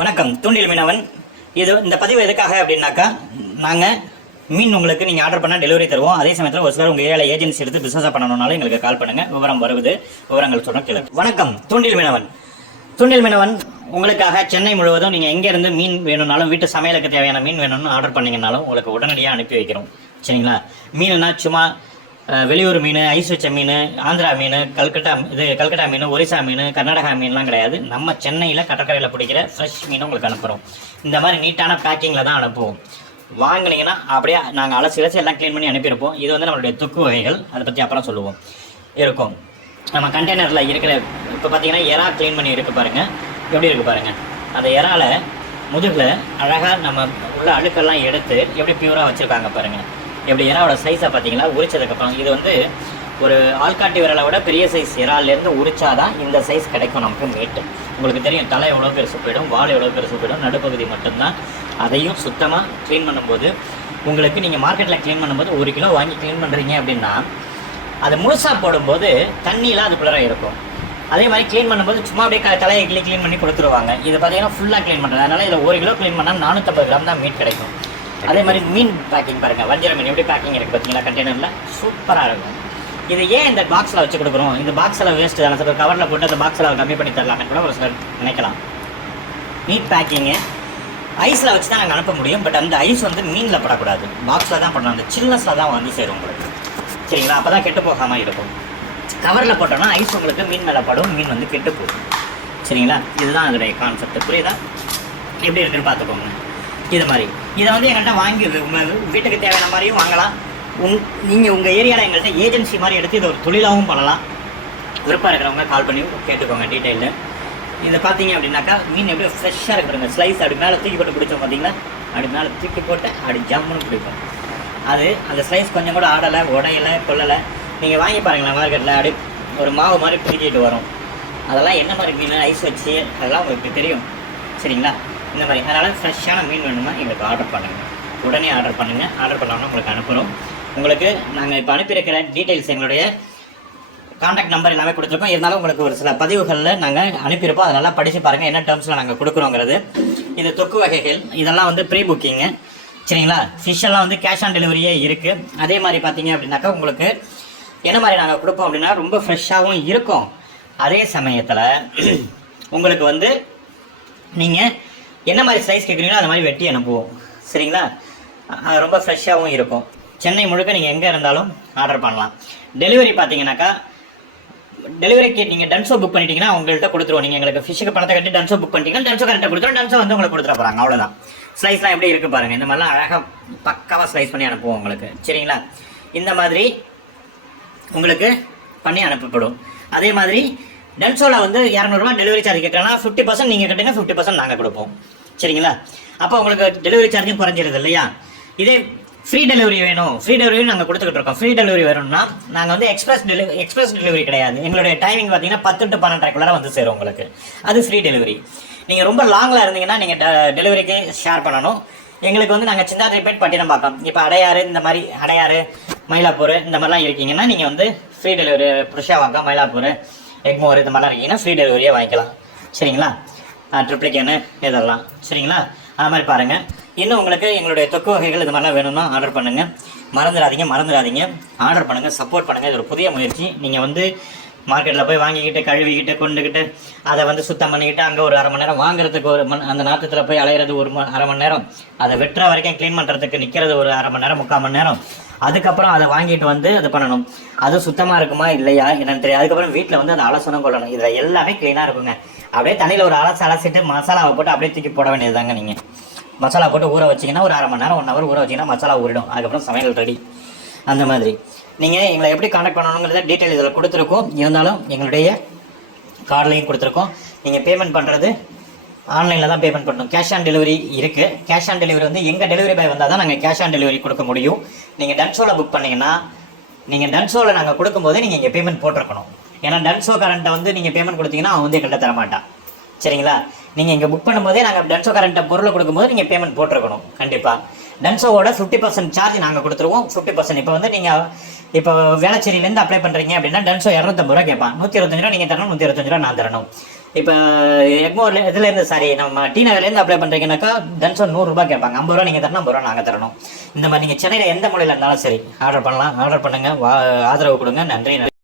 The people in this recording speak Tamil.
வணக்கம், தூண்டில் மீனவன். இந்த பதிவு எதுக்காக அப்படின்னாக்கா, நாங்கள் மீன் உங்களுக்கு நீங்கள் ஆர்டர் பண்ணால் டெலிவரி தருவோம். அதே சமயத்தில் ஒரு சிலர் உங்கள் ஏரியாவில் ஏஜென்சி எடுத்து பிஸ்னஸாக பண்ணணும்னாலும் எங்களுக்கு கால் பண்ணுங்கள். விவரங்கள் சொல்கிறோம் கேளு. வணக்கம், தூண்டில் மீனவன். தூண்டில் மீனவன் உங்களுக்காக சென்னை முழுவதும் நீங்கள் எங்கேருந்து மீன் வேணும்னாலும், வீட்டு சமையலுக்கு தேவையான மீன் வேணும்னு ஆர்டர் பண்ணிங்கனாலும் உங்களுக்கு உடனடியாக அனுப்பி வைக்கிறோம். சரிங்களா? மீனுனா சும்மா வெளியூர் மீன், ஐஸ் வச்ச மீன், ஆந்திரா மீன், கல்கட்டா மீன், ஒரிசா மீன், கர்நாடகா மீன்லாம் கிடையாது. நம்ம சென்னையில் கடற்கரையில் பிடிக்கிற ஃப்ரெஷ் மீனை உங்களுக்கு அனுப்புகிறோம். இந்த மாதிரி நீட்டான பேக்கிங்கில் தான் அனுப்புவோம். வாங்கினீங்கன்னா அப்படியே நாங்கள் அலசி எல்லாம் க்ளீன் பண்ணி அனுப்பியிருப்போம். இது வந்து நம்மளுடைய தொக்கு வகைகள், அதை பற்றி அப்புறம் சொல்லுவோம். இருக்கும் நம்ம கண்டெய்னரில் இருக்கிற. இப்போ பார்த்தீங்கன்னா எறா க்ளீன் பண்ணி இருக்குது பாருங்கள், எப்படி இருக்குது பாருங்கள். அந்த எறால முதுகில் அழகாக நம்ம உள்ள அழுக்கெல்லாம் எடுத்து எப்படி பியூராக வச்சுருக்காங்க பாருங்கள். எப்படி எறாவோட சைஸை பார்த்தீங்களா, உரிச்சதுக்கப்புறம். இது வந்து ஒரு ஆள்காட்டி விரலை விட பெரிய சைஸ் எறாலேருந்து உரிச்சாதான் இந்த சைஸ் கிடைக்கும் நமக்கு மீட்டு. உங்களுக்கு தெரியும், தலை எவ்வளோ பெருசு போயிடும், வால் எவ்வளோ பெருசு போயிடும், நடுப்பகுதி மட்டும்தான். அதையும் சுத்தமாக க்ளீன் பண்ணும்போது உங்களுக்கு, நீங்கள் மார்க்கெட்டில் க்ளீன் பண்ணும்போது 1 கிலோ வாங்கி க்ளீன் பண்ணுறீங்க அப்படின்னா, அது முழுசாக போடும்போது தண்ணியெலாம் அதுக்குள்ளே இருக்கும். அதே மாதிரி க்ளீன் பண்ணும்போது சும்மா அப்படியே தலையை க்ளீன் பண்ணி கொடுத்துருவாங்க. இது பார்த்தீங்கன்னா ஃபுல்லாக க்ளீன் பண்ணுறது. அதனால் இதில் 1 கிலோ க்ளீன் பண்ணால் 450 கிராம் தான் மீட் கிடைக்கும். அதே மாதிரி மீன் பேக்கிங் பாருங்கள், வஞ்சிர மீன் எப்படி பேக்கிங் இருக்குது பார்த்தீங்களா, கண்டெய்னரில் சூப்பராக இருக்கும். இது ஏன் இந்த பாக்ஸில் வச்சு கொடுக்குறோம்? இந்த பாக்ஸில் வேஸ்ட்டு தானே சார், கவரில் போட்டு அந்த பாக்ஸில் கம்மி பண்ணி தரலாம்னு கூட ஒரு சிலர் நினைக்கலாம். மீட் பேக்கிங்கு ஐஸில் வச்சு தான் நாங்கள் அனுப்ப முடியும். பட் அந்த ஐஸ் வந்து மீனில் படக்கூடாது, பாக்ஸில் தான் பண்ணணும். அந்த சில்னஸில் தான் வந்து சேரும் உங்களுக்கு. சரிங்களா? அப்போ தான் கெட்டு போகாமல் இருக்கும். கவரில் போட்டோம்னா ஐஸ் உங்களுக்கு மீன் மேலே படும், மீன் வந்து கெட்டு போகும். சரிங்களா? இதுதான் அதோடைய கான்செப்ட். புரியுதா? எப்படி இருக்குன்னு பார்த்துக்கோங்க. இது மாதிரி இதை வந்து எங்கள்கிட்ட வாங்கி வீட்டுக்கு தேவையான மாதிரியும் வாங்கலாம். நீங்கள் உங்கள் ஏரியாவில் எங்கள்கிட்ட ஏஜென்சி மாதிரி எடுத்து இதை ஒரு தொழிலாகவும் பண்ணலாம். விருப்பம் இருக்கிறவங்க கால் பண்ணி கேட்டுக்கோங்க டீட்டெயிலு. இதை பார்த்தீங்க அப்படின்னாக்கா, மீன் எப்படி ஃப்ரெஷ்ஷாக இருக்கிறங்க. ஸ்லைஸ் அப்படி மேலே தூக்கி போட்டு பிடிச்சோம் பார்த்தீங்களா, அப்படி மேலே தூக்கி போட்டு அப்படி ஜம்முன்னு பிடிக்கும். அது அந்த ஸ்லைஸ் கொஞ்சம் கூட ஆடலை, உடையலை, கொள்ளலை. நீங்கள் வாங்கி பாருங்களேன் மார்க்கெட்டில், அப்படி ஒரு மாவு மாதிரி பிடிக்கிட்டு வரும். அதெல்லாம் என்ன மாதிரி மீன், ஐஸ் வச்சு, அதெல்லாம் உங்களுக்கு தெரியும். சரிங்களா? இந்த மாதிரி. அதனால் ஃப்ரெஷ்ஷான மீன் வேணும்னா எங்களுக்கு ஆர்டர் பண்ணுங்கள். உடனே ஆர்டர் பண்ணுங்கள். ஆர்டர் பண்ணோன்னா உங்களுக்கு அனுப்புகிறோம். உங்களுக்கு நாங்கள் இப்போ அனுப்பியிருக்கிற டீட்டெயில்ஸ், எங்களுடைய கான்டாக்ட் நம்பர் எல்லாமே கொடுத்துருக்கோம். இருந்தாலும் உங்களுக்கு ஒரு சில பதிவுகளில் நாங்கள் அனுப்பியிருப்போம். அதை நல்லா படித்து பாருங்கள், என்ன டேர்ம்ஸில் நாங்கள் கொடுக்குறோங்கிறது. இது தொக்கு வகைகள், இதெல்லாம் வந்து ப்ரீ புக்கிங்கு. சரிங்களா? ஃபிஷ்ஷெல்லாம் வந்து கேஷ் ஆன் டெலிவரியே இருக்குது. அதே மாதிரி பார்த்தீங்க அப்படின்னாக்கா, உங்களுக்கு என்ன மாதிரி நாங்கள் கொடுப்போம் அப்படின்னா, ரொம்ப ஃப்ரெஷ்ஷாகவும் இருக்கும். அதே சமயத்தில் உங்களுக்கு வந்து நீங்கள் என்ன மாதிரி சைஸ் கேட்குறீங்களோ அந்த மாதிரி வெட்டி அனுப்புவோம். சரிங்களா? ரொம்ப ஃப்ரெஷ்ஷாகவும் இருக்கும். சென்னை முழுக்க நீங்கள் எங்கே இருந்தாலும் ஆர்டர் பண்ணலாம். டெலிவரி பார்த்தீங்கன்னாக்கா, டெலிவரிக்கு நீங்கள் டன்ஸோ புக் பண்ணிட்டீங்கன்னா உங்கள்கிட்ட கொடுத்துருவோம். நீங்கள் எங்களுக்கு ஃபிஷ்ஷுக்கு பணத்தை கட்டி டன்ஸோ புக் பண்ணிட்டீங்கன்னா டன்ஸோ கரெக்டாக கொடுத்துருவோம். டன்ஸோ வந்து உங்களுக்கு கொடுத்துட போகிறாங்க. அவ்வளோதான். ஸ்லைஸ்லாம் எப்படி இருக்குது பாருங்கள். இந்த மாதிரிலாம் அழகாக பக்காவாக ஸ்லைஸ் பண்ணி அனுப்புவோம் உங்களுக்கு. சரிங்களா? இந்த மாதிரி உங்களுக்கு பண்ணி அனுப்பப்படும். அதே மாதிரி டன்ஸோவில் வந்து 200 ரூபா டெலிவரி சார்ஜ் கேட்குறாங்கன்னா 50% நீங்கள் கட்டுங்க, 50% நாங்கள் கொடுப்போம். சரிங்களா? அப்போ உங்களுக்கு டெலிவரி சார்ஜும் குறைஞ்சிருது இல்லையா? இதே ஃப்ரீ டெலிவரி வேணும், ஃப்ரீ டெலிவரி நாங்கள் கொடுத்துக்கிட்டு இருக்கோம். ஃப்ரீ டெலிவரி வேணும்னா நாங்கள் வந்து எக்ஸ்பிரஸ் டெலிவரி கிடையாது. எங்களுடைய டைமிங் பார்த்தீங்கன்னா 10 to 12:30 வந்து சேரும் உங்களுக்கு. அது ஃப்ரீ டெலிவரி. நீங்கள் ரொம்ப லாங்கில் இருந்தீங்கன்னா நீங்கள் டெலிவரிக்கு ஷேர் பண்ணணும். எங்களுக்கு வந்து நாங்கள் சிந்தாதிரிப்பேட், பட்டினப்பாக்கம், இப்போ அடையாறு, இந்த மாதிரி அடையாறு, மயிலாப்பூர் இந்த மாதிரிலாம் இருக்கீங்கன்னா நீங்கள் வந்து ஃப்ரீ டெலிவரி, புருஷாவாக்கம், மயிலாப்பூர், எக்மோர் இந்த மாதிரிலாம் இருக்கீங்கன்னா ஃப்ரீ டெலிவரியே வாங்கிக்கலாம். சரிங்களா? ட்ரிப்ளிகேனு இதெல்லாம். சரிங்களா? அது மாதிரி பாருங்கள். இன்னும் உங்களுக்கு எங்களுடைய தொக்கு வகைகள் இது மாதிரிலாம் வேணும்னா ஆர்டர் பண்ணுங்கள். மறந்துடாதீங்க ஆர்டர் பண்ணுங்கள், சப்போர்ட் பண்ணுங்கள். இது ஒரு புதிய முயற்சி. நீங்கள் வந்து மார்க்கெட்டில் போய் வாங்கிக்கிட்டு கழுவிக்கிட்டு கொண்டுக்கிட்டு அதை வந்து சுத்தம் பண்ணிக்கிட்டு அங்கே ஒரு 1/2 மணி நேரம், வாங்குறதுக்கு அந்த நாற்றத்தில் போய் அலையிறது ஒரு 1/2 மணி நேரம், அதை வெட்டுற வரைக்கும் க்ளீன் பண்ணுறதுக்கு நிற்கிறது ஒரு 1/2 மணி நேரம், 3/4 மணி நேரம். அதுக்கப்புறம் அதை வாங்கிட்டு வந்து அது பண்ணணும். அது சுத்தமாக இருக்குமா இல்லையா என்னன்னு தெரியும். அதுக்கப்புறம் வீட்டில் வந்து அதை அலசணும், கொள்ளணும். இதில் எல்லாமே க்ளீனாக இருக்குங்க. அப்படியே தண்ணியில் ஒரு அலசிட்டு மசாலாவை போட்டு அப்படியே தூக்கி போட வேண்டியது தாங்க. நீங்கள் மசாலா போட்டு ஊற வச்சிங்கன்னா ஒரு 1/2 மணி நேரம், 1 hour ஊற வச்சிங்கன்னா மசாலா ஊறிடும். அதுக்கப்புறம் சமையல் ரெடி. அந்த மாதிரி நீங்கள் எங்களை எப்படி கான்டாக்ட் பண்ணணுங்கிறத டீட்டெயில் இதில் கொடுத்துருக்கோம். இருந்தாலும் எங்களுடைய கார்ட்லையும் கொடுத்துருக்கோம். நீங்கள் பேமெண்ட் பண்ணுறது ஆன்லைனில் தான் பேமெண்ட் பண்ணணும். கேஷ் ஆன் டெலிவரி இருக்குது. கேஷ் ஆன் டெலிவரி வந்து எங்கள் டெலிவரி பாய் வந்தால் தான் நாங்கள் கேஷ் ஆன் டெலிவரி கொடுக்க முடியும். நீங்கள் டன்ஸோவில் புக் பண்ணிங்கன்னா, நீங்கள் டன்ஸோவில் நாங்கள் கொடுக்கும்போது நீங்கள் இங்கே பேமெண்ட் போட்டிருக்கணும். ஏன்னா டன்ஸோ கரண்ட்டை வந்து நீங்கள் பேமெண்ட் கொடுத்தீங்கன்னா அவன் வந்து எங்கள்கிட்ட தரமாட்டான். சரிங்களா? நீங்கள் இங்கே புக் பண்ணும்போதே நாங்கள் டன்ஸோ கரண்ட்டை பொருளை கொடுக்கும்போது நீங்கள் பேமெண்ட் போட்டிருக்கணும் கண்டிப்பாக. டன்ஸோவோட 50% சார்ஜ் நாங்கள் கொடுத்துருவோம். 50% இப்போ வந்து நீங்கள் வேளச்சேரியிலேருந்து அப்ளை பண்ணுறீங்க அப்படின்னா டன்ஸோ 250 ரூபா கேட்பான். 125 ரூபா நீங்கள் தரணும், 125 ரூபா நான் தரணும். இப்போ எக்மோர்ல இதுலேருந்து சாரி நம்ம டி நகர்லேருந்து அப்ளை பண்ணுறீங்கன்னாக்கா டன்சன் 100 ரூபாய் கேட்பாங்க. 50 ரூபா நீங்கள் தரணும், 50 ரூபா நாங்கள் தரணும். இந்த மாதிரி நீங்கள் சென்னையில் எந்த மூலையில் இருந்தாலும் சரி ஆர்டர் பண்ணலாம். ஆர்டர் பண்ணுங்கள், ஆதரவு கொடுங்க. நன்றி.